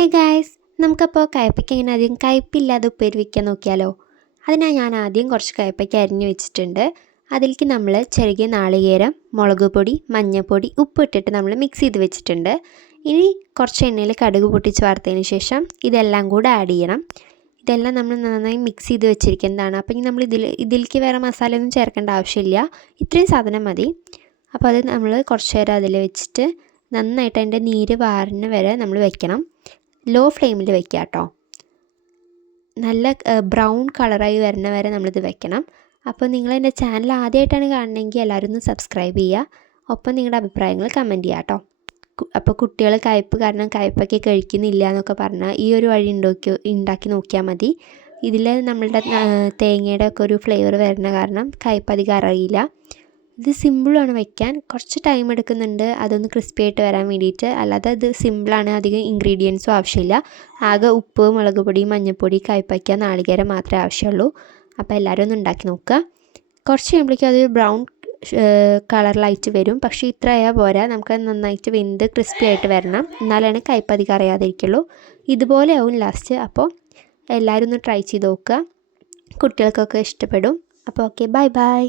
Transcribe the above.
Hey guys, നമുക്കപ്പോൾ കയ്പ്പയ്ക്ക എങ്ങനെ ആദ്യം കയ്പ്പില്ലാതെ ഉപ്പേരി വയ്ക്കാൻ നോക്കിയാലോ. അതിനായി ഞാൻ ആദ്യം കുറച്ച് കയ്പ്പയ്ക്ക അരിഞ്ഞ് വെച്ചിട്ടുണ്ട്. അതിലേക്ക് നമ്മൾ ചെറിയ നാളികേരം, മുളക് പൊടി, മഞ്ഞൾപ്പൊടി, ഉപ്പ് ഇട്ടിട്ട് നമ്മൾ മിക്സ് ചെയ്ത് വെച്ചിട്ടുണ്ട്. ഇനി കുറച്ച് എണ്ണയിൽ കടുക് പൊട്ടിച്ച് വറുത്തതിന് ശേഷം ഇതെല്ലാം കൂടെ ആഡ് ചെയ്യണം. ഇതെല്ലാം നമ്മൾ നന്നായി മിക്സ് ചെയ്ത് വെച്ചിരിക്കുന്നതാണ്. അപ്പോൾ ഇനി നമ്മൾ ഇതിലേക്ക് വേറെ മസാലയൊന്നും ചേർക്കേണ്ട ആവശ്യമില്ല. ഇത്രയും സാധനം മതി. അപ്പോൾ അത് നമ്മൾ കുറച്ച് നേരം അതിൽ വെച്ചിട്ട് നന്നായിട്ട് അതിൻ്റെ നീര് വാറുന്ന വരെ നമ്മൾ വെക്കണം. ലോ ഫ്ലെയിമിൽ വെക്കുക കേട്ടോ. നല്ല ബ്രൗൺ കളറായി വരുന്ന വരെ നമ്മളിത് വെക്കണം. അപ്പോൾ നിങ്ങൾ എൻ്റെ ചാനൽ ആദ്യമായിട്ടാണ് കാണണമെങ്കിൽ എല്ലാവരും ഒന്ന് സബ്സ്ക്രൈബ് ചെയ്യുക. ഒപ്പം നിങ്ങളുടെ അഭിപ്രായങ്ങൾ കമൻറ്റ് ചെയ്യുക കേട്ടോ. അപ്പോൾ കുട്ടികൾ കയ്പ്പ് കാരണം കയ്പ്പൊക്കെ കഴിക്കുന്നില്ല എന്നൊക്കെ പറഞ്ഞാൽ ഈ ഒരു വഴി ഉണ്ടാക്കി നോക്കിയാൽ മതി. ഇതിൽ നമ്മളുടെ തേങ്ങയുടെ ഒക്കെ ഒരു ഫ്ലേവർ വരുന്ന കാരണം കയ്പ്പ് അധികം അറിയില്ല. ഇത് സിമ്പിളാണ് വയ്ക്കാൻ, കുറച്ച് ടൈം എടുക്കുന്നുണ്ട് അതൊന്ന് ക്രിസ്പി ആയിട്ട് വരാൻ വേണ്ടിയിട്ട്. അല്ലാതെ ഇത് സിമ്പിളാണ്, അധികം ഇൻഗ്രീഡിയൻസും ആവശ്യമില്ല. ആകെ ഉപ്പ്, മുളക് പൊടി, മഞ്ഞൾപ്പൊടി, കയ്പ്പയ്ക്ക, നാളികേരം മാത്രമേ ആവശ്യമുള്ളൂ. അപ്പോൾ എല്ലാവരും ഒന്ന് ഉണ്ടാക്കി നോക്കുക. കുറച്ച് കഴിയുമ്പോഴേക്കും അത് ബ്രൗൺ കളറിലായിട്ട് വരും. പക്ഷേ ഇത്ര ആയാൽ പോരാ, നമുക്ക് നന്നായിട്ട് വെന്ത് ക്രിസ്പി ആയിട്ട് വരണം. എന്നാലാണ് കയ്പ്പ് അധികം അറിയാതിരിക്കുള്ളൂ. ഇതുപോലെ ആവും ലാസ്റ്റ്. അപ്പോൾ എല്ലാവരും ഒന്ന് ട്രൈ ചെയ്ത് നോക്കുക, കുട്ടികൾക്കൊക്കെ ഇഷ്ടപ്പെടും. അപ്പോൾ ഓക്കെ, ബൈ ബൈ.